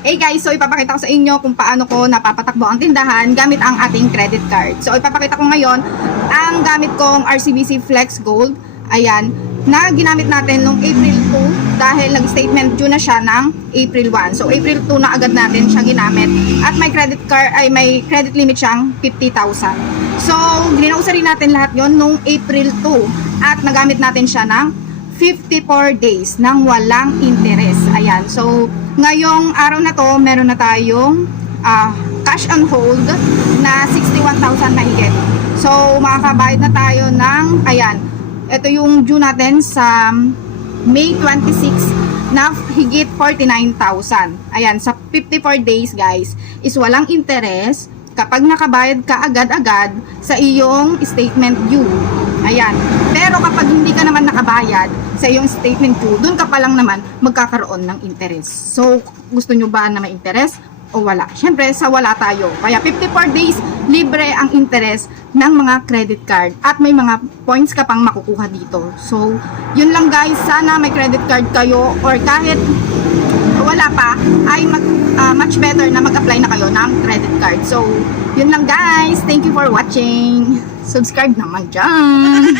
Hey guys, so ipapakita ko sa inyo kung paano ko napapatakbo ang tindahan gamit ang ating credit card. So ipapakita ko ngayon ang gamit kong RCBC Flex Gold. Ayan, na ginamit natin nung April 2 dahil nag-statement due na siya ng April 1. So April 2 na agad natin siya ginamit at may credit card ay may credit limit siyang 50,000. So ginausa rin natin lahat yon nung April 2 at nagamit natin siya ng 54 days nang walang interest. Ayan, so ngayong araw na to, meron na tayong cash on hold na 61,000 na higit. So makakabayad na tayo ng, ayan, ito yung due natin sa May 26 na higit 49,000. Ayan, sa 54 days guys, is walang interest kapag nakabayad ka agad-agad sa iyong statement due. Ayan, pero kapag hindi ka naman nakabayad sa iyong statement due, dun ka pa lang naman magkakaroon ng interest. So, gusto nyo ba na may interest o wala? Syempre, sa wala tayo. Kaya 54 days, libre ang interest ng mga credit card at may mga points ka pang makukuha dito. So, yun lang guys. Sana may credit card kayo or kahit wala pa, ay much better na mag-apply na kayo ng credit card. So, yun lang guys. Thank you for watching. Subscribe naman dyan.